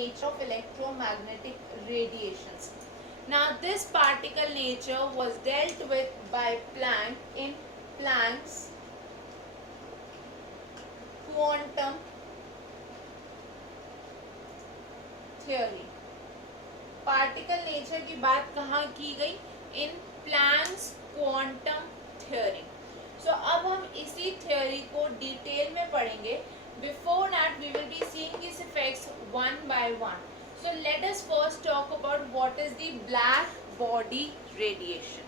nature of electromagnetic radiations. Now this particle nature was dealt with by Planck in Planck's quantum theory. Particle nature की बात कहाँ की गई? In Planck's quantum theory. So अब हम इसी थ्योरी को डिटेल में पढ़ेंगे. Before that we will be seeing this effects one by one. So let us first talk about what is the black body radiation.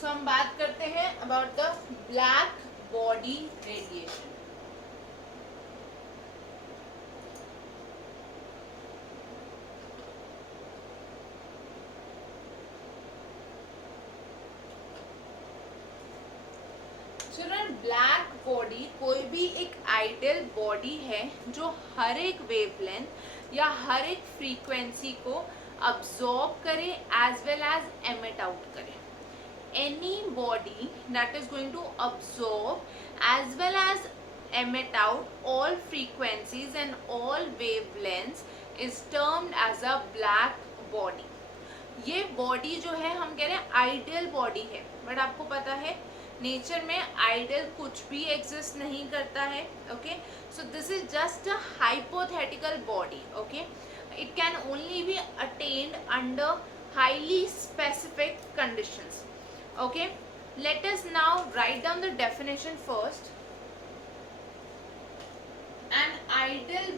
So हम बात करते हैं about the black body radiation. Children, black body कोई भी एक ideal body है जो हर एक वेवलेंथ या हर एक फ्रीक्वेंसी को अब्सॉर्ब करे as well as emit out करे. Any body that is going to absorb as well as emit out all frequencies and all wavelengths is termed as a black body. ये body जो है हम कह रहे हैं आइडियल बॉडी है, but आपको पता है नेचर में आइडियल कुछ भी एग्जिस्ट नहीं करता है. Okay, so this is just a hypothetical body. Okay, it can only be attained under highly specific conditions. Okay, let us now write down the definition first. An ideal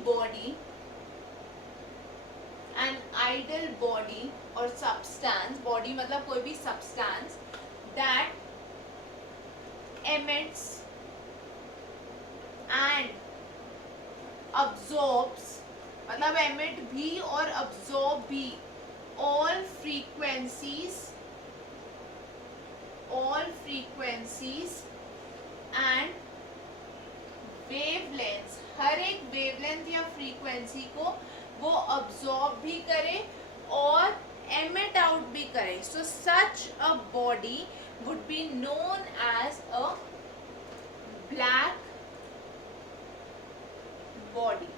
body or substance, body मतलब कोई भी substance that emits and absorbs, मतलब emit भी और absorb भी all frequencies and wavelengths. हर एक wavelength या frequency को वो अब्सॉर्ब भी करे और एमिट आउट भी करे. So such a body would be known as a black body.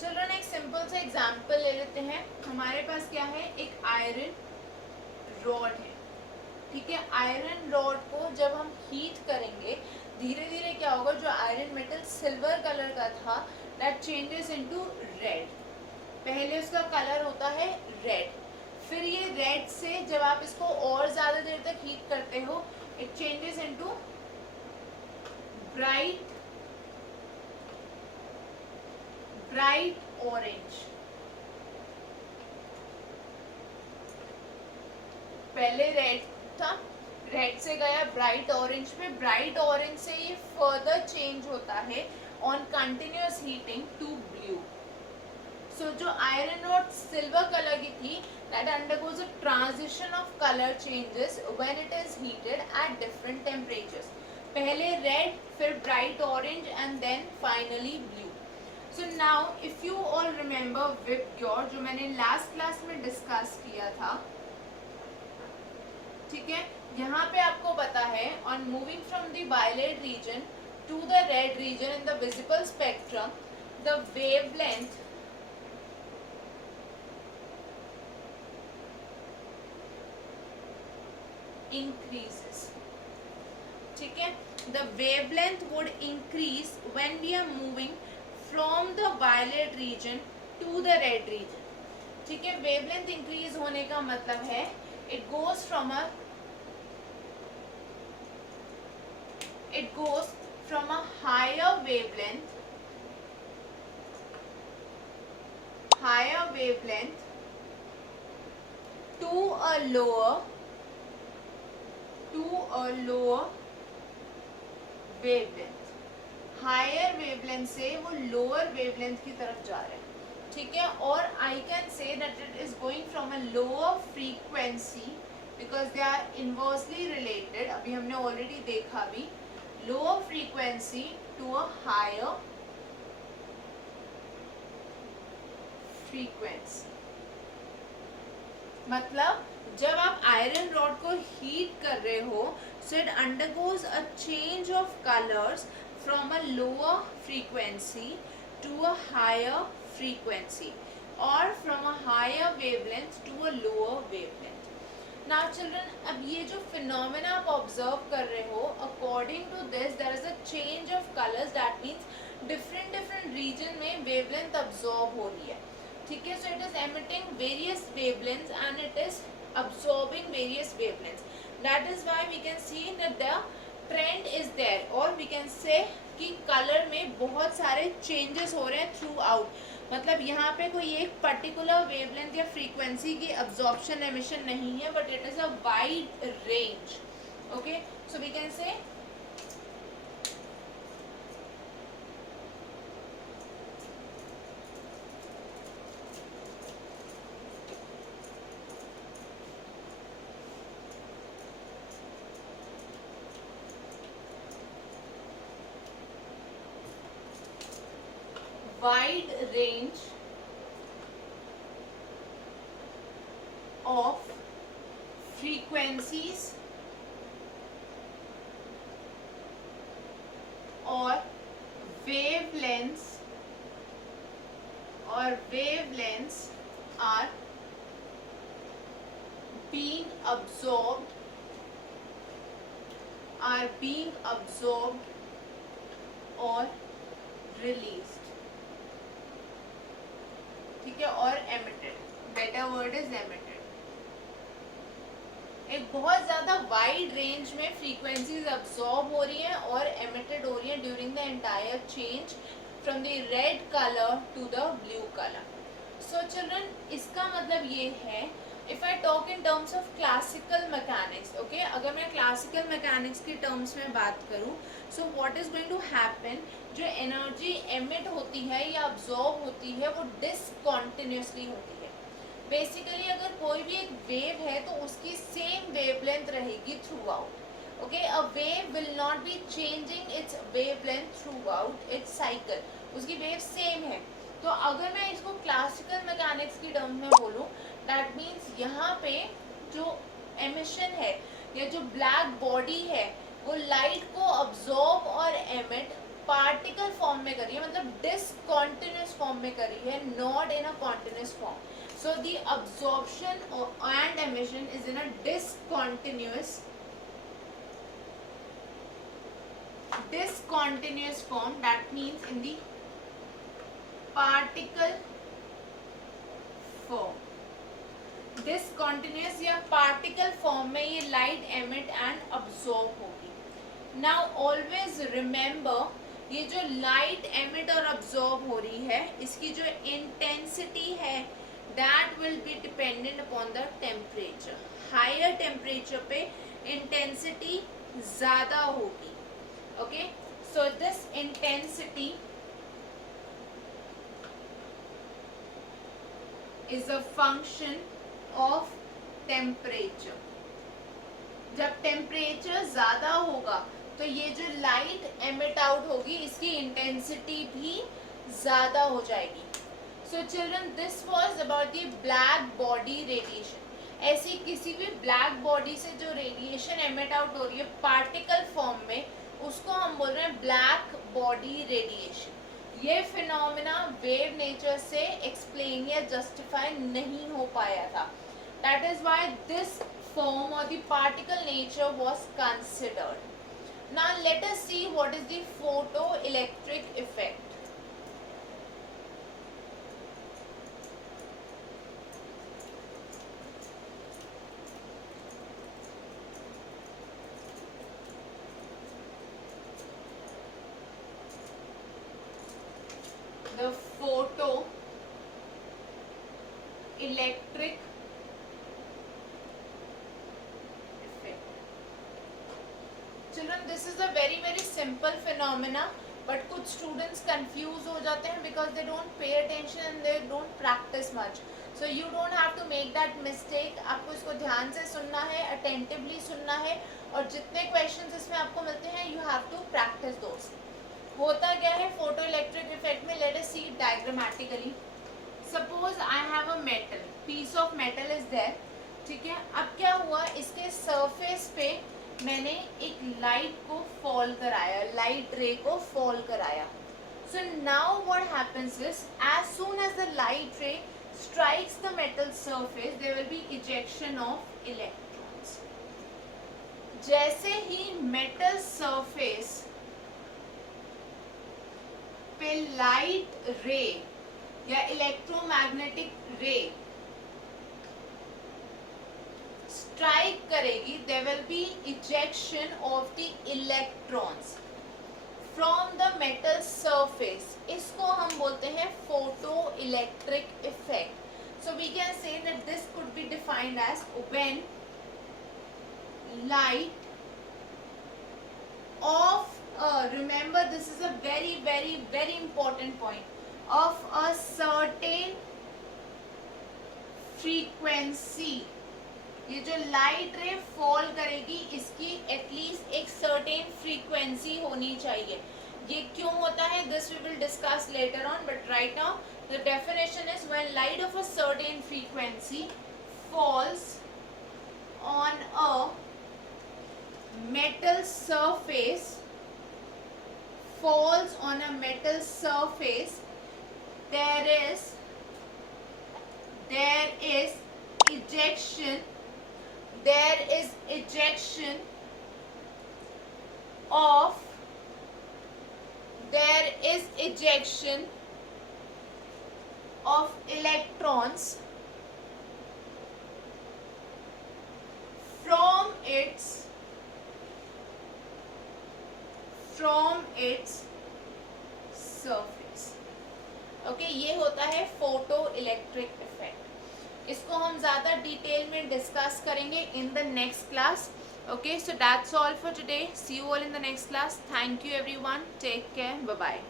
Children, एक सिंपल सा एग्जांपल ले लेते हैं. हमारे पास क्या है? एक आयरन रॉड है. ठीक है, आयरन रॉड को जब हम हीट करेंगे धीरे धीरे क्या होगा, जो आयरन मेटल सिल्वर कलर का था दैट चेंजेस इनटू रेड. पहले उसका कलर होता है रेड, फिर ये रेड से जब आप इसको और ज्यादा देर तक हीट करते हो it changes into bright orange. पहले रेड था, रेड से गया ब्राइट ऑरेंज पे, ब्राइट ऑरेंज से ये फर्दर चेंज होता है on continuous heating to blue. So जो आयरन रॉड सिल्वर कलर की थी that undergoes a transition of colour changes when it is heated at different temperatures. पहले रेड, फिर bright orange and then finally blue. So now if you all remember VIBGYOR, जो मैंने last class में discuss किया था, ठीक है, यहाँ पे आपको पता है on moving from the violet region to the red region in the visible spectrum the wavelength increases. ठीक है, the wavelength would increase when we are moving from the violet region to the red region. ठीक है, wavelength increase होने का मतलब है it goes from a higher wavelength to a lower wavelength. Higher wavelength से वो लोअर वेवलेंथ की तरफ जा रहे हैं. ठीक है, और I can say that it is going from a lower frequency because they are inversely related. अभी हमने ऑलरेडी देखा भी, lower frequency to a higher frequency. मतलब जब आप आयरन रॉड को हीट कर रहे हो, so it undergoes a change of colors from a lower frequency to a higher frequency or from a higher wavelength to a lower wavelength. Now children, अब ये जो phenomena आप observe कर रहे हो, according to this there is a change of colors. That means different region में wavelength absorb हो रही है. ठीक है, so it is emitting various wavelengths and it is absorbing various wavelengths. That is why we can see that the trend is there, और we can say कि colour में बहुत सारे चेंजेस हो रहे हैं थ्रू आउट. मतलब यहाँ पे कोई एक पर्टिकुलर वेवलेंथ या फ्रीक्वेंसी की अब्जॉर्प्शन एमिशन नहीं है, but it is a wide range. Okay, so we can say wide range of frequencies or wavelengths are being absorbed or released. ठीक है, और emitted. Better word is emitted. एक बहुत ज्यादा वाइड रेंज में frequencies absorb हो रही हैं और emitted हो रही हैं during the entire change from the red colour to the blue colour. So children, इसका मतलब ये है, if I talk in terms of classical mechanics, okay, अगर मैं क्लासिकल मैकेनिक्स की टर्म्स में बात करूँ, so what is going to happen, जो एनर्जी एमिट होती है या अब्जॉर्ब होती है वो डिसकॉन्टिन्यूसली होती है. बेसिकली अगर कोई भी एक वेव है तो उसकी सेम वेवलेंथ रहेगी through out. Okay, a wave will not be changing it's wavelength through out it's cycle. उसकी वेव सेम है. तो अगर मैं इसको क्लासिकल मैकेनिक्स की टर्म में बोलूँ, दैट मीन्स यहाँ पे जो एमिशन है या जो ब्लैक बॉडी है वो लाइट को अब्जॉर्ब और एमिट पार्टिकल फॉर्म में करी है, मतलब डिसकॉन्टिन्यूस फॉर्म में करी है, not in a continuous form. So the absorption and emission is in a discontinuous form. That means in the particle form. Discontinuous या पार्टिकल फॉर्म में ये लाइट एमिट एंड अब्सॉर्ब होगी. नाउ ऑलवेज रिमेंबर, ये जो light emit और absorb हो रही है, इसकी जो इंटेंसिटी है that will be dependent upon the temperature. Higher temperature पे इंटेंसिटी ज़्यादा होगी. Okay, so this intensity is a function of temperature. जब टेम्परेचर ज़्यादा होगा तो ये जो लाइट एमिट आउट होगी इसकी इंटेंसिटी भी ज़्यादा हो जाएगी. So children, this was about the black body radiation. ऐसी किसी भी ब्लैक बॉडी से जो रेडिएशन एमिट आउट हो रही है पार्टिकल फॉर्म में, उसको हम बोल रहे हैं ब्लैक बॉडी रेडिएशन. ये फिनोमेना वेव नेचर से एक्सप्लेन या जस्टिफाई नहीं हो पाया था. That is why this form or the particle nature was considered. Now let us see what is the photoelectric effect. The photoelectric children, this is a very very simple phenomena, but कुछ students confuse हो जाते हैं because they don't pay attention and they don't practice much. So you don't have to make that mistake. आपको इसको ध्यान से सुनना है, अटेंटिवली सुनना है, और जितने क्वेश्चंस इसमें आपको मिलते हैं you have to practice those. होता क्या है फोटो इलेक्ट्रिक इफेक्ट में, let us see diagrammatically. Suppose of metal is there, ठीक है। अब क्या हुआ, इसके सरफेस पे मैंने एक लाइट को फॉल कराया, लाइट रे को फॉल कराया। So now what happens is, as soon as the light ray strikes the metal surface there will be ejection of electrons. जैसे ही metal surface पे light ray या electromagnetic ray strike करेगी, there will be ejection of the electrons from the metal surface. इसको हम बोलते हैं photoelectric effect. So we can say that this could be defined as when light of remember this is a very important point, of a certain frequency. ये जो light रे fall करेगी इसकी at least एक सर्टेन फ्रीक्वेंसी होनी चाहिए। ये क्यों होता है, this we will discuss later on, but right now the definition is when light of a certain frequency falls on a metal surface, falls on a metal surface, there is ejection of electrons from its surface. Okay, ये होता है photoelectric effect. इसको हम ज़्यादा detail में discuss करेंगे in the next class. Okay, so that's all for today, see you all in the next class. Thank you everyone, take care, bye bye.